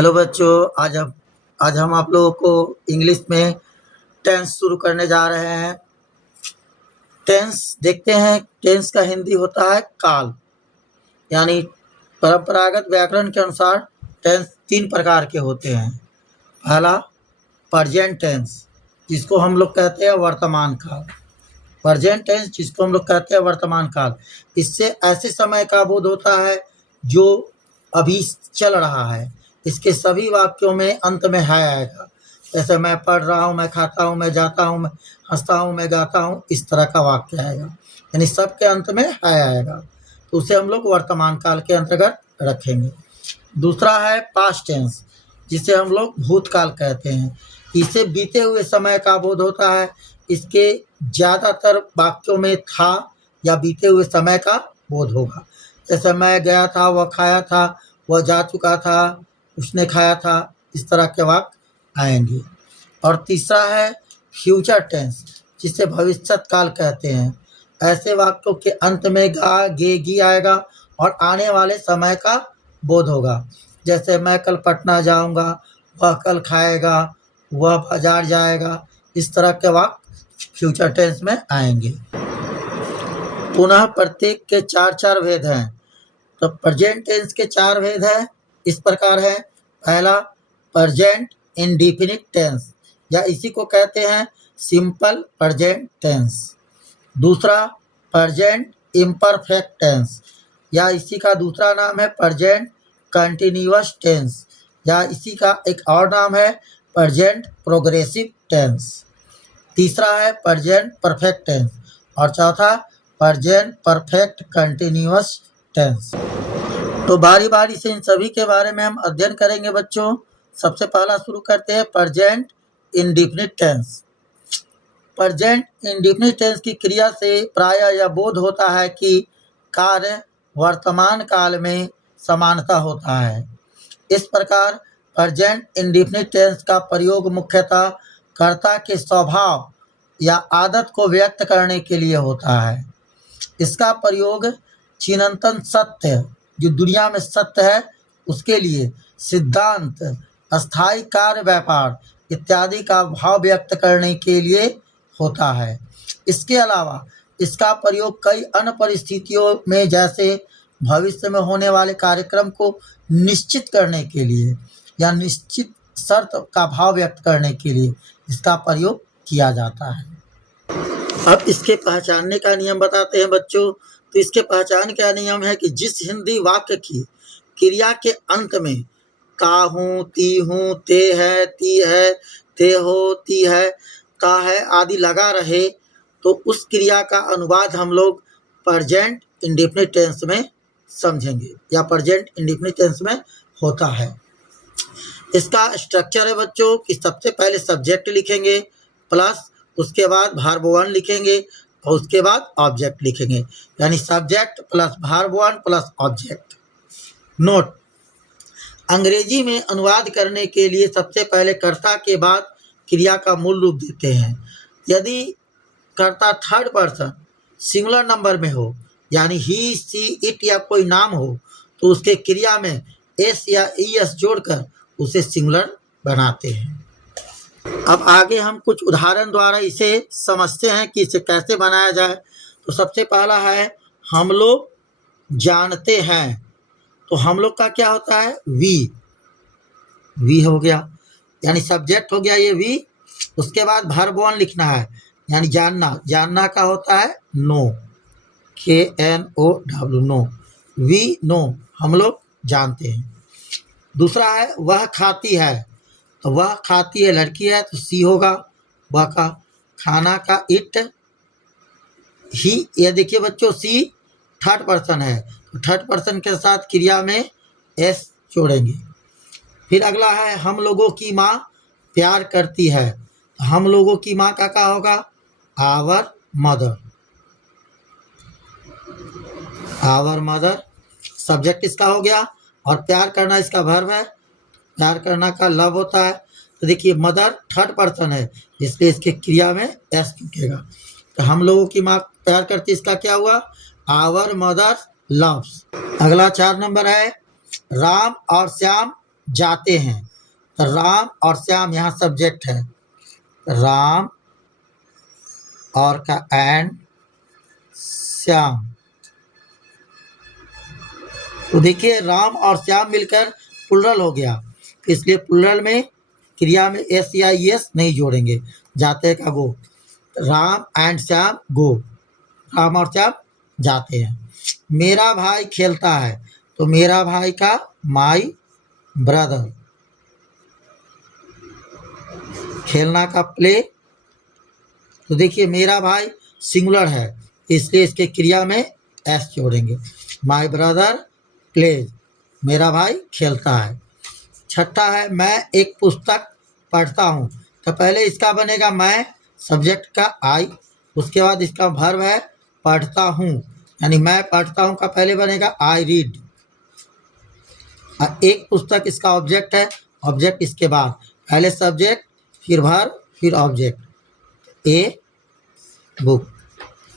Hello बच्चों, आज हम आप लोगों को इंग्लिश में टेंस शुरू करने जा रहे हैं। टेंस देखते हैं। टेंस का हिंदी होता है काल। यानी परंपरागत व्याकरण के अनुसार टेंस 3 प्रकार के होते हैं। पहला प्रेजेंट टेंस, जिसको हम लोग कहते हैं वर्तमान काल। प्रेजेंट टेंस जिसको हम लोग कहते हैं वर्तमान काल, इससे ऐसे समय का बोध होता है जो अभी चल रहा है। इसके सभी वाक्यों में अंत में है आएगा। जैसे मैं पढ़ रहा हूँ, मैं खाता हूँ, मैं जाता हूँ, मैं हंसता हूँ, मैं गाता हूँ, इस तरह का वाक्य आएगा। यानी सबके अंत में है आएगा, तो उसे हम लोग वर्तमान काल के अंतर्गत रखेंगे। दूसरा है पास्ट टेंस, जिसे हम लोग भूतकाल कहते हैं। इसे बीते हुए समय का बोध होता है। इसके ज़्यादातर वाक्यों में था या बीते हुए समय का बोध होगा। जैसे मैं गया था, वह खाया था, वह जा चुका था, उसने खाया था, इस तरह के वाक्य आएंगे। और तीसरा है फ्यूचर टेंस, जिसे भविष्यत काल कहते हैं। ऐसे वाक्यों के अंत में गा गे गी आएगा और आने वाले समय का बोध होगा। जैसे मैं कल पटना जाऊंगा, वह कल खाएगा, वह बाजार जाएगा, इस तरह के वाक्य फ्यूचर टेंस में आएंगे। पुनः प्रत्येक के 4 भेद हैं। तो प्रेजेंट टेंस के 4 भेद हैं, इस प्रकार है। पहला प्रेजेंट इंडेफिनिट टेंस, या इसी को कहते हैं सिंपल प्रेजेंट टेंस। दूसरा प्रेजेंट इम्परफेक्ट टेंस, या इसी का दूसरा नाम है प्रेजेंट कंटिन्यूअस टेंस, या इसी का एक और नाम है प्रेजेंट प्रोग्रेसिव टेंस। तीसरा है प्रेजेंट परफेक्ट टेंस और चौथा प्रेजेंट परफेक्ट कंटिन्यूअस टेंस। तो बारी बारी से इन सभी के बारे में हम अध्ययन करेंगे बच्चों। सबसे पहला शुरू करते हैं present indefinite tense. Present indefinite tense की क्रिया से प्रायः यह बोध होता है कि कार्य वर्तमान काल में समानता होता है। इस प्रकार प्रेजेंट इंडेफिनिट टेंस का प्रयोग मुख्यतः कर्ता के स्वभाव या आदत को व्यक्त करने के लिए होता है। इसका प्रयोग चिरंतन सत्य, जो दुनिया में सत्य है, उसके लिए, सिद्धांत, अस्थायी कार्य, व्यापार इत्यादि का भाव व्यक्त करने के लिए होता है। इसके अलावा इसका प्रयोग कई अन्य परिस्थितियों में, जैसे भविष्य में होने वाले कार्यक्रम को निश्चित करने के लिए या निश्चित शर्त का भाव व्यक्त करने के लिए इसका प्रयोग किया जाता है। अब इसके पहचानने का नियम बताते हैं बच्चों। तो इसके पहचान का नियम है कि जिस हिंदी वाक्य की क्रिया के अंत में का हूँ, ती हूँ, ते है, ती है, ते हो, ती है, का है आदि लगा रहे, तो उस क्रिया का अनुवाद हम लोग प्रेजेंट इंडेफिनिट टेंस में समझेंगे, या प्रेजेंट इंडेफिनिट टेंस में होता है। इसका स्ट्रक्चर है बच्चों कि सबसे पहले सब्जेक्ट लिखेंगे, प्लस उसके बाद वर्ब वन लिखेंगे और उसके बाद ऑब्जेक्ट लिखेंगे। यानी subject plus verb one plus object. Note: अंग्रेजी में अनुवाद करने के लिए सबसे पहले कर्ता के बाद क्रिया का मूल रूप देते हैं। यदि कर्ता थर्ड पर्सन सिंगुलर नंबर में हो, यानी ही, सी, इट या कोई नाम हो, तो उसके क्रिया में एस या ईएस जोड़कर उसे सिंगुलर बनाते हैं। अब आगे हम कुछ उदाहरण द्वारा इसे समझते हैं कि इसे कैसे बनाया जाए। तो सबसे पहला है हम लोग जानते हैं। तो हम लोग का क्या होता है? वी हो गया, यानी सब्जेक्ट हो गया ये वी। उसके बाद वर्ब वन लिखना है, यानी जानना का होता है know, KNOW, know. We know, हम लोग जानते हैं। दूसरा है वह खाती है। तो वह खाती है लड़की है, तो सी होगा वह का। खाना का इट, ही, ये देखिए बच्चों सी थर्ड पर्सन है, तो थर्ड पर्सन के साथ क्रिया में एस जोड़ेंगे। फिर अगला है हम लोगों की माँ प्यार करती है। तो हम लोगों की माँ का क्या होगा? Our mother. Our mother subject इसका हो गया, और प्यार करना इसका वर्ब है। प्यार करना का लव होता है। तो देखिए मदर थर्ड पर्सन है, इसलिए इसके क्रिया में एस जुटेगा। तो हम लोगों की माँ प्यार करती, इसका क्या हुआ? Our mother loves. अगला 4 नंबर है राम और श्याम जाते हैं। तो राम और श्याम यहाँ सब्जेक्ट है, राम और का एंड श्याम। तो देखिए राम और श्याम मिलकर प्लुरल हो गया, इसलिए प्लुरल में क्रिया में एस या एस नहीं जोड़ेंगे। जाते का गो, राम एंड श्याम गो, राम और श्याम जाते हैं। मेरा भाई खेलता है, तो मेरा भाई का माई ब्रदर, खेलना का प्ले। तो देखिए मेरा भाई सिंगुलर है, इसलिए इसके क्रिया में एस जोड़ेंगे। माई ब्रदर प्लेज, मेरा भाई खेलता है। छठा है मैं एक पुस्तक पढ़ता हूँ, तो पहले इसका बनेगा मैं, सब्जेक्ट का आई, उसके बाद इसका वर्ब है पढ़ता हूँ, यानी मैं पढ़ता हूँ का पहले बनेगा आई रीड। एक पुस्तक इसका ऑब्जेक्ट है, ऑब्जेक्ट इसके बाद पहले सब्जेक्ट फिर वर्ब फिर ऑब्जेक्ट, ए बुक।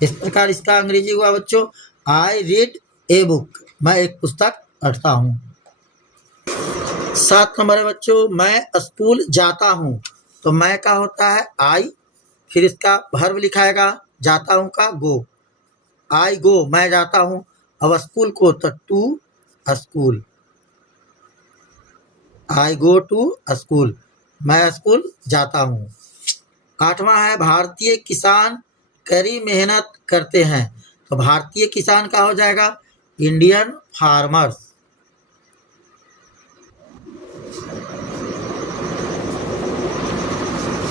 इस प्रकार इसका अंग्रेजी हुआ बच्चों आई रीड ए बुक, मैं एक पुस्तक पढ़ता हूँ। 7 नंबर है बच्चों मैं स्कूल जाता हूँ, तो मैं का होता है आई, फिर इसका वर्ब लिखाएगा जाता हूँ का गो, आई गो मैं जाता हूँ। अब स्कूल को तो to school, I go to school, मैं स्कूल जाता हूँ। 8वां है भारतीय किसान कड़ी मेहनत करते हैं, तो भारतीय किसान का हो जाएगा इंडियन फार्मर्स।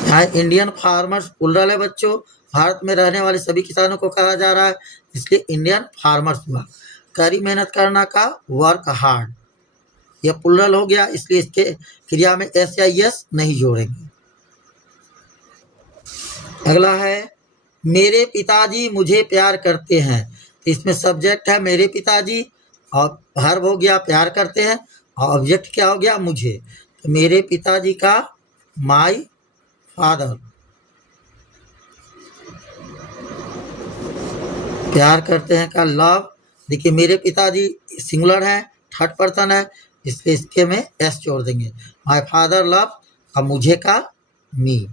यहाँ इंडियन फार्मर्स प्लुरल है बच्चों, भारत में रहने वाले सभी किसानों को कहा जा रहा है, इसलिए इंडियन फार्मर्स हुआ। कड़ी मेहनत करना का वर्क हार्ड, यह प्लुरल हो गया, इसलिए इसके क्रिया में एस या एस नहीं जोड़ेंगे। अगला है मेरे पिताजी मुझे प्यार करते हैं, तो इसमें सब्जेक्ट है मेरे पिताजी और वर्ब हो गया प्यार करते हैं और ऑब्जेक्ट क्या हो गया मुझे, तो मेरे पिताजी का माई फादर, प्यार करते हैं का लव। देखिए मेरे पिताजी सिंगुलर है, थर्ड पर्सन है, इसलिए इसके में एस जोड़ देंगे। माई फादर लव और मुझे का मी,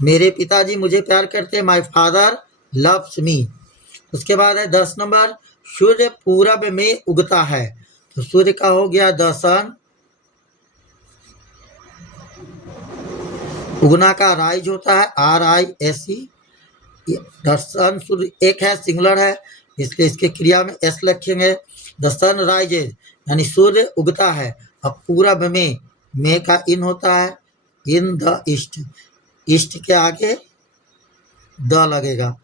मेरे पिताजी मुझे प्यार करते हैं, माई फादर लव्स मी। उसके बाद है 10 नंबर सूर्य पूरब में उगता है, तो सूर्य का हो गया द सन, उगना का राइज होता है RISE, द सन सूर्य एक है सिंगुलर है, इसलिए इसके क्रिया में एस लिखेंगे। द सन राइजेज यानी सूर्य उगता है, अब पूरब में का इन होता है इन द ईस्ट, ईस्ट के आगे द लगेगा,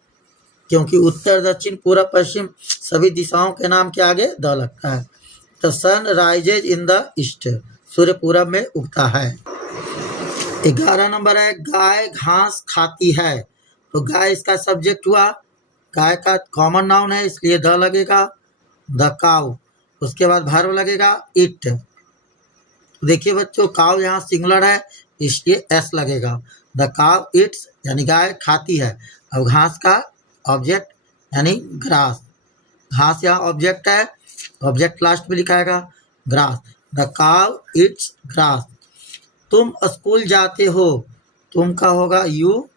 क्योंकि उत्तर दक्षिण पूर्व पश्चिम सभी दिशाओं के नाम के आगे द लगता है। The sun rises in the east, सूर्य पूरब में उगता है। 11 नंबर है गाय घास खाती है, तो गाय इसका सब्जेक्ट हुआ, गाय का कॉमन नाउन है इसलिए द लगेगा, द काउ। उसके बाद वर्ब लगेगा इट, देखिए बच्चों काउ यहाँ सिंगुलर है इसलिए एस लगेगा, द काउ इट्स यानी गाय खाती है। अब घास का ऑब्जेक्ट यानी ग्रास, घास यहाँ ऑब्जेक्ट है, ऑब्जेक्ट लास्ट में लिखाएगा grass, the cow eats grass. तुम स्कूल जाते हो, तुम का होगा यू,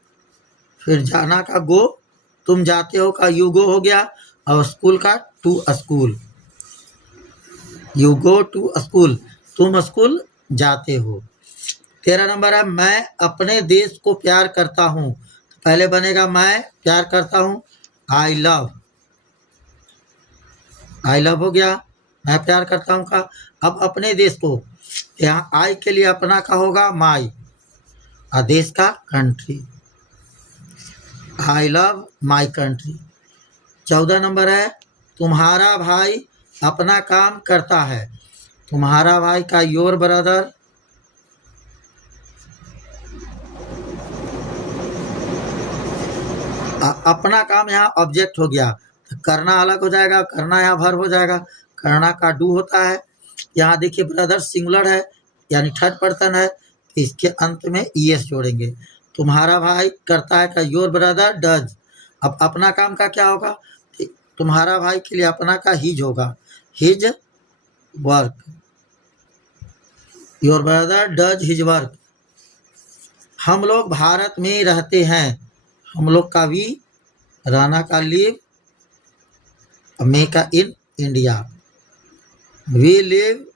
फिर जाना का गो, तुम जाते हो का यू गो हो गया, और स्कूल का to school, you go to school, तुम स्कूल जाते हो। 13 नंबर है मैं अपने देश को प्यार करता हूँ, तो पहले बनेगा मैं प्यार करता हूँ आई लव, आई लव हो गया मैं प्यार करता हूँ का। अब अपने देश को, यहाँ आई के लिए अपना का होगा माई और देश का country, I love my country. 14 number है तुम्हारा भाई अपना काम करता है, तुम्हारा भाई का योर ब्रदर, अपना काम यहाँ ऑब्जेक्ट हो गया, तो करना अलग हो जाएगा, करना यहाँ वर्ब हो जाएगा, करना का डू होता है। यहाँ देखिए ब्रदर सिंगुलर है यानी थर्ड पर्सन है, तो इसके अंत में ES जोड़ेंगे। तुम्हारा भाई करता है का योर ब्रदर डज। अब अपना काम का क्या होगा, तुम्हारा भाई के लिए अपना का हिज होगा, his work. Your brother does his work. हम लोग भारत में रहते हैं। हम लोग का वी, रहना का लिव, मे का in India. We live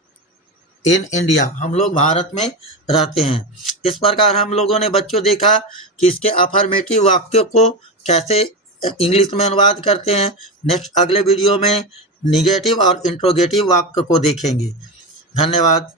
in India. हम लोग भारत में रहते हैं। इस प्रकार हम लोगों ने बच्चों देखा कि इसके अफर्मेटिव वाक्यों को कैसे इंग्लिश में अनुवाद करते हैं। नेक्स्ट अगले वीडियो में निगेटिव और इंट्रोगेटिव वाक्य को देखेंगे। धन्यवाद।